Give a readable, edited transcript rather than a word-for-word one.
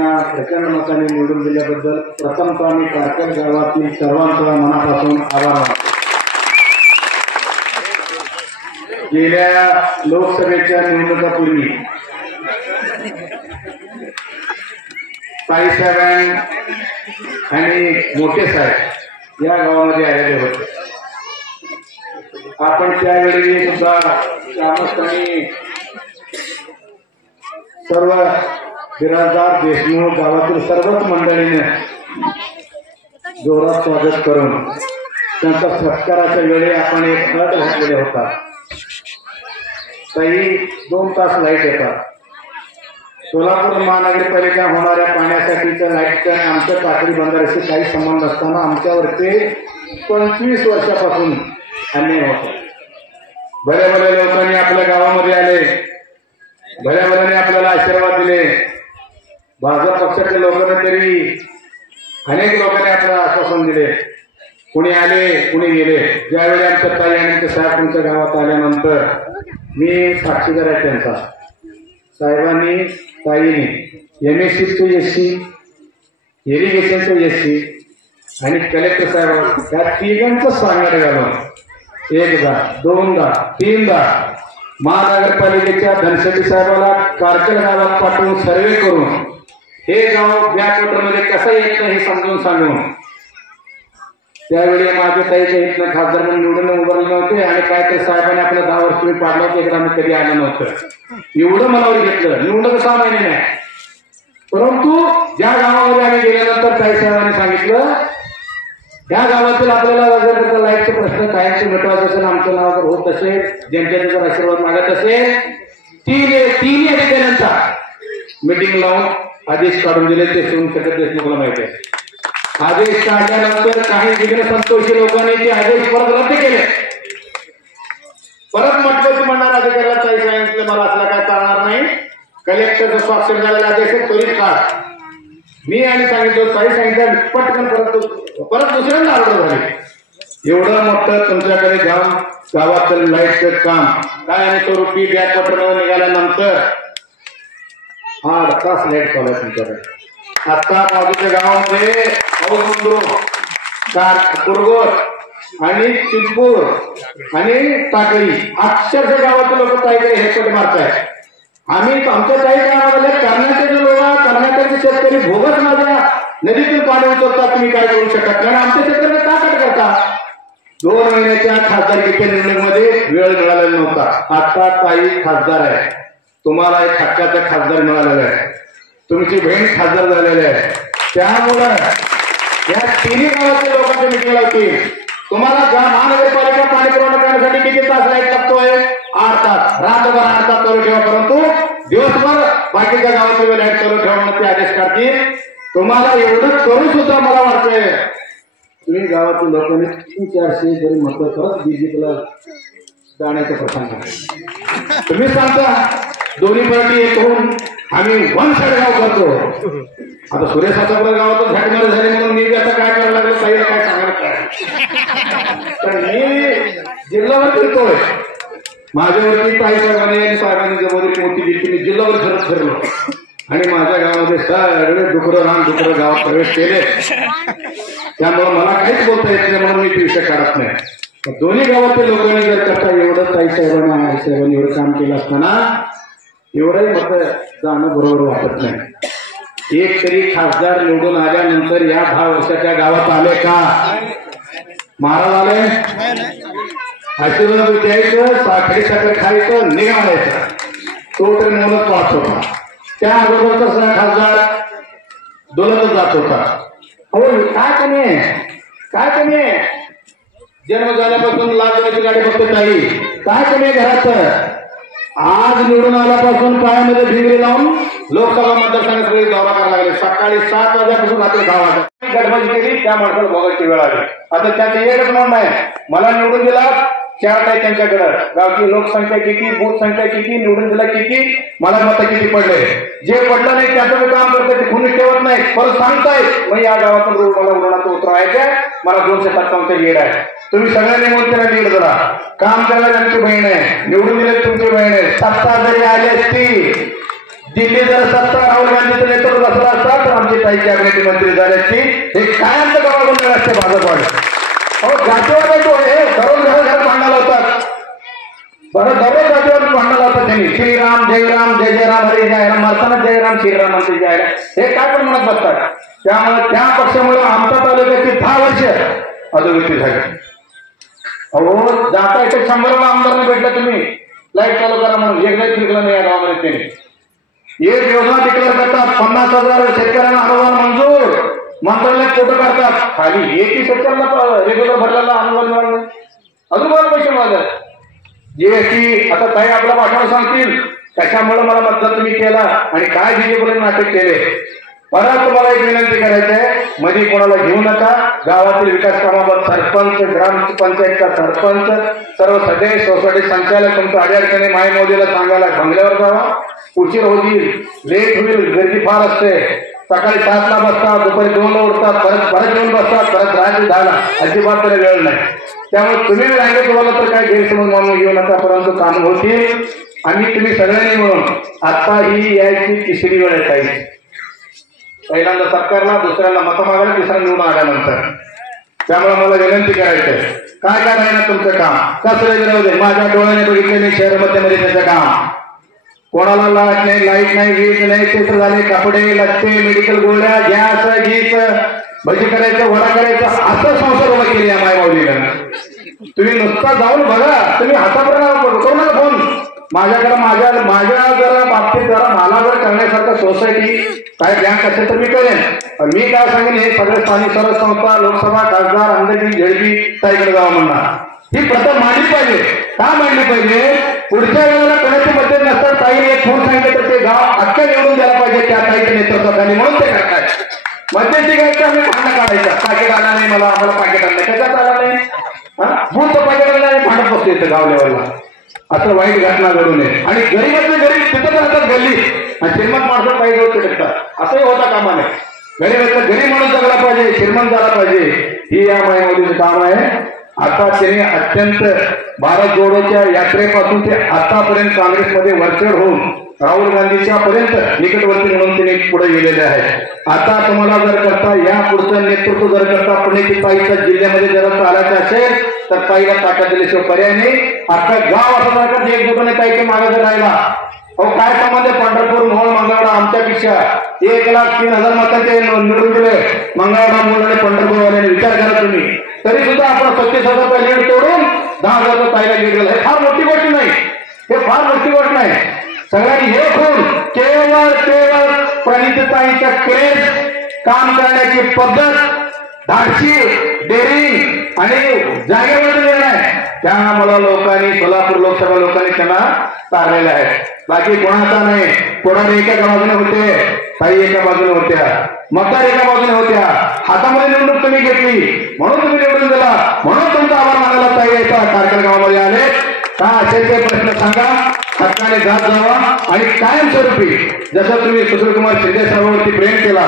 यांना प्रचंड मताने निवडून दिल्याबद्दल प्रथमतः मी कारकल गावातील सर्वांचा मनापासून आभार मानतो। गेल्या लोकसभेच्या निवडणुकीपूर्वी साहेब आणि मोठे साहेब या गावामध्ये आलेले होते। आपण त्यावेळी सुद्धा ग्रामस्थांनी सर्व बिराजदार देशमुख गावातील सर्वच मंडळीने जोरात स्वागत करून त्यांचा सत्काराच्या वेळी आपण एक अट घातलेला होता। काही 2 तास लाईट येतात। सोलापूर महानगरपालिका होणाऱ्या पाण्यासाठीच्या लाईटच्या आमच्या टाकळी बंधाऱ्याशी काही संबंध असताना आमच्यावरती 25 वर्षापासून अन्याय होता। भल्या भल्या लोकांनी आपल्या गावामध्ये आले, भल्या भल्याने आपल्याला आशीर्वाद दिले। भाजप पक्षाच्या लोकांना तरी अनेक लोकांनी आपल्याला आश्वासन दिले। कुणी आले कुणी गेले। ज्यावेळी आमच्या ताई आणि साहेब तुमच्या गावात आल्यानंतर मी साक्षीदार आहे त्यांचा। साहेबांनी ताईने MSC to SC, irrigation to SC आणि कलेक्टर साहेब या तिघांचं सांगणार घालून 1दा 2दा 3दा महानगरपालिकेच्या धनशेट्टी साहेबाला कारकल गावात पाठवून सर्वे करून हे गाव बॅकवॉटरमध्ये कसं येत नाही हे समजून सांगून त्यावेळी माझ्या ताईच्या इथनं खासदार म्हणून निवडून उभारले नव्हते आणि काय तर साहेबांनी आपलं 10 वर्ष मी पाडलं होतं। एकदा मी कधी आलं नव्हतं। एवढं मनावर घेतलं। निवडणं 6 महिने नाही, परंतु ज्या गावामध्ये आम्ही गेल्यानंतर ताई साहेबांनी सांगितलं या गावातील आपल्याला जर लाईटचे प्रश्न कायमचे मिटवायचे असेल, आमचं नाव जर होत असेल, जनतेचा जर आशीर्वाद मागत असेल, 3 अधिकाऱ्यांचा मीटिंग लावून आदेश काढून दिले। ते सोनशेखर देशमुखला माहिती आहे। आदेश काढल्यानंतर काही विघ्न संतोषी लोकांनी ते आदेश परत रद्द केले। परत म्हटलं की म्हणणार अधिकाऱ्याला ताई सांगितलं मला असला काय चालणार नाही, कलेक्टरचा स्वाक्षर झालेला आदेश त्वरित काढ। मी आणि सांगितलं ताई सांगितलं पटकन परत दुसऱ्यांदा ऑर्डर झाली। एवढं मोठं तुमच्याकडे गावातील लाईटचं काम काय आणि स्वरूपी बॅकवॉटर निघाल्यानंतर 8 तास लाईट चालू आहे तुमच्याकडे। आता बाजूच्या गावामध्ये कुरगोर आणि चिंचपूर आणि टाकळी अक्षरशः गावातील लोक ताईकडे हेडपट मारताय। आम्ही आमच्या ताई गावामध्ये कर्नाटकचे लोक कर्नाटकचे शेतकरी भोगस माझ्या नदीतून पाणी उचलतात। तुम्ही काय करू शकत नाही। आमच्या शेतकऱ्यांना का कट करता? 2 महिन्याच्या खासदारकीच्या निवडणुकीमध्ये वेळ मिळालेला नव्हता। आता ताई खासदार आहे, तुम्हाला एक हक्काचा खासदार मिळालेला आहे, तुमची बहीण खासदार झालेली आहे। त्यामुळं या 3 गावातील लोकांची मिटिंग लावतील। तुम्हाला महानगरपालिका पाणी पुरवठा करण्यासाठी किती तास लाईट लागतोय? 8 तास। रात्रभर 8 तास चालू ठेवा, परंतु दिवसभर बाकीच्या गावातील लाईट चालू ठेवून ते आदेश काढतील। तुम्हाला एवढं करून सुद्धा मला वाटतंय तुम्ही गावातील लोकांनी 300-400 जरी मतं करत बीजेपीला जाण्याचा प्रसंग आहे। तुम्ही सांगता दोन्ही पार्टी एक होऊन आम्ही वन साइड गाव करतो। आता सुरेश सातापुरा गावातून झटमार झाले म्हणून मी आता काय करायला लागलो ताईला काय सांगायला काय? तर मी जिल्हावर फिरतोय। माझ्यावरती ताई साहेबांनी जबरदस्ती मोठी दिली। मी जिल्हावर फिरत फिरलो आणि माझ्या गावामध्ये सगळे डुकरं रान डुकरं गावात प्रवेश केले। त्यामुळे मला काहीच बोलता येत नाही म्हणून मी ते विषय काढत नाही। दोन्ही गावातील लोकांनी जर करता एवढं ताई साहेबांनी एवढं काम केलं असताना एवढंही मत जाणं बरोबर वाटत नाही। एक तरी खासदार निवडून आल्यानंतर या 10 वर्षाच्या गावात आले का? महाराज आले, आशीर्वाद द्यायचं, साखळी साखर खायचं, निघालायचं, तो तर निवडून पाहत होता। त्या अगोदरचा खासदार दोलतच जात होता। हो काय कमी आहे, काय कमी आहे? जन्म झाल्यापासून लाजवायची गाडी बघतो ताई, काय कमी आहे घरात? आज निवडून आल्यापासून पायामध्ये भिंगरी लावून लोकसभा मतदारसंघात सगळी दौरा करायला लागले। सकाळी 7 वाजल्यापासून रात्री 10 वाजता गडबड केली, त्या माणसाला भोगाची वेळ आली। आता त्याचे एकच म्हणणं आहे, मला निवडून दिला 4 काय त्यांच्याकडं गावची लोकसंख्या किती, बूथ संख्या किती, निवडून दिला किती, मला मतं किती पडले, जे पडलं नाही त्याचं काम करतं ते कुणी ठेवत नाही। परत सांगताय मग या गावातून रोड मला उन्हाळ्यात उतरवायचं, मला 257 लीड आहे। तुम्ही सगळ्यांनी म्हणून त्याला लीड करा। काम करायला आमची बहीण आहे, निवडून दिले तुमची बहीण आहे। सत्ता जरी आली असती, दिल्ली जर सत्ता राहुल गांधीचं नेतृत्व बसला असता तर आमची ताई कॅबिनेट मंत्री झाल्याची हे कायमचं गावागोंधळ असते भाजपवाले. अहो जातीवाद तो हे दररोज घर भांडायला होतात. बरं दररोज जातीवाद भांडायला होतात त्यांनी. श्रीराम जय राम जय जय राम हरे जय राम मारताना जय राम श्रीराम म्हणते जय राम हे काय पण म्हणत बसतात. त्यामुळे त्या पक्षामुळे आमच्या तालुक्याची 10 वर्ष अधोगती झाली. अहो जाता इथे 100 आमदारांना भेटला तुम्ही लाईट चालू करा म्हणून एक लाईट फिरकला नाही या गावामध्ये त्यांनी. एक योजना डिक्लेअर करतात 50,000 शेतकऱ्यांना अनुदान मंजूर मंत्रालयात फोटो काढतात खाली एकही शेतकऱ्यांना रेग्युलर भरलेला अनुदान मिळालं अजून मला पैसे मिळाले. जीएसटी आता ताई आपला पाठवून सांगतील कशामुळे मला मतदान तुम्ही केला आणि काय बीजेपीने नाटक केले. परत तुम्हाला एक विनंती करायची आहे मध्ये कोणाला घेऊ नका. गावातील विकास कामावर सरपंच ग्रामपंचायतचा सरपंच सर्व सदस्य सोसायटी संचालक तुमच्या अडचणी माय मोदीला सांगायला बंगल्यावर जावा. उशीर होईल लेट होईल गर्दी फार असते. सकाळी 7ला बसतात दुपारी 2ला उठतात परत येऊन बसतात परत रात्री 10ला अजिबात तरी वेळ नाही. त्यामुळे तुम्ही राहिले तुम्हाला तर काय गैरसमज मानून घेऊ नका. परंतु काम होतील आणि तुम्ही सगळ्यांनी मिळून आता ही यायची 3री वेळ आहे ताई. पहिल्यांदा सरकारला दुसऱ्यांदा मतं मागायला तिसऱ्या निवडून आल्यानंतर. त्यामुळे मला विनंती करायचं काय काय राहिलं तुमचं काम कसं वेगळं. माझ्या डोळ्याने बघितले मी शहर मध्ये त्याचं काम. कोणाला लाईट नाही वीज नाही क्षेत्र झाले कपडे लत्ते मेडिकल गोळ्या गॅस गीत भजी करायचं वडा करायचं असं संसार उभा केली या मायबावलीनं. तुम्ही नुसता जाऊन बघा. तुम्ही हातापर्यंत करू नका फोन माझ्याकडे माझ्या जरा बाबतीत जरा मला जर करण्यासारखं सोसायटी काय बँक असेल तर मी करेन. मी काय सांगेन हे सगळे स्थानिक स्वराज्य संस्था लोकसभा खासदार अंधेरी झेडपी ताईकडे जावं म्हणणार. ही प्रथा मांडली पाहिजे. का मांडली पाहिजे पुढच्या वेळेला कोणाचे मदत नसतात ताईने एक फोन सांगितलं तर ते गाव अख्खा निवडून द्यायला पाहिजे त्या ताईच्या नेतृत्वाखाली म्हणून ते करताय. मध्यस्थी घ्यायचं आम्ही भांडण काढायचं पाकिट आला नाही मला आम्हाला पाकिट आणलं त्याच्यात आला नाही बूथ पाकिट आणलं आणि भांडत बसतो येतं गाव लेवलला. असं वाईट घटना घडू नये. आणि गरीबातले गरीब तिथंच राहतात गल्ली आणि श्रीमंत माणसं पाहिजे होते टिकतात असंही होता कामा नये. गरीबातला गरीब माणूस जगला पाहिजे श्रीमंत झाला पाहिजे ही या मायमोदीचं काम आहे. आता त्यांनी अत्यंत भारत जोडोच्या यात्रेपासून ते आतापर्यंत काँग्रेसमध्ये वरचढ होऊन राहुल गांधीच्या पर्यंत निकटवर्ती म्हणून त्यांनी पुढे गेलेले आहे. आता तुम्हाला जर करता या पुढचं नेतृत्व जर करता पुण्याची ताईच्या जिल्ह्यामध्ये जर चालायचं असेल तर ताईला ताकद दिल्याशिवाय पर्याय नाही. अख्खा गाव असं ताकद एकजुटाने ताईच्या मागे जर राहिला. अहो काय संबंध पंढरपूर मोहोळ मंगळवाडा आमच्यापेक्षा 1,03,000 मतांचे निवडून दिले मंगळवाडा मोहोळ आणि पंढरपूरवाल्याने विचार करा तुम्ही. तरी सुद्धा आपण 35,000 लीड तोडून 10,000 ताईला लीड दिला. हे फार मोठी गोष्ट नाही. हे फार मोठी गोष्ट नाही. सगळ्यांनी हे होऊन केवळ प्रणितताईंचा क्रेज काम करण्याची पद्धत धाडशी डेअरिंग आणि जागेवर निर्णय त्यामुळे लोकांनी सोलापूर लोकसभा लोकांनी त्यांना तारलेलं आहे. बाकी कोणाचा नाही. कोणाने एका बाजूने होते ताई एका बाजूने होत्या मतदार एका बाजूने होत्या. हातामध्ये निवडणूक तुम्ही घेतली म्हणून तुम्ही निवडून दिला म्हणून तुमचा आभार मानायला ताई यायचा कारखाना गावामध्ये आले. का असेल ते प्रश्न सांगा हक्काने जात जावा आणि कायमस्वरूपी जसं तुम्ही सुशीलकुमार शिंदे साहेबांवरती प्रेम केला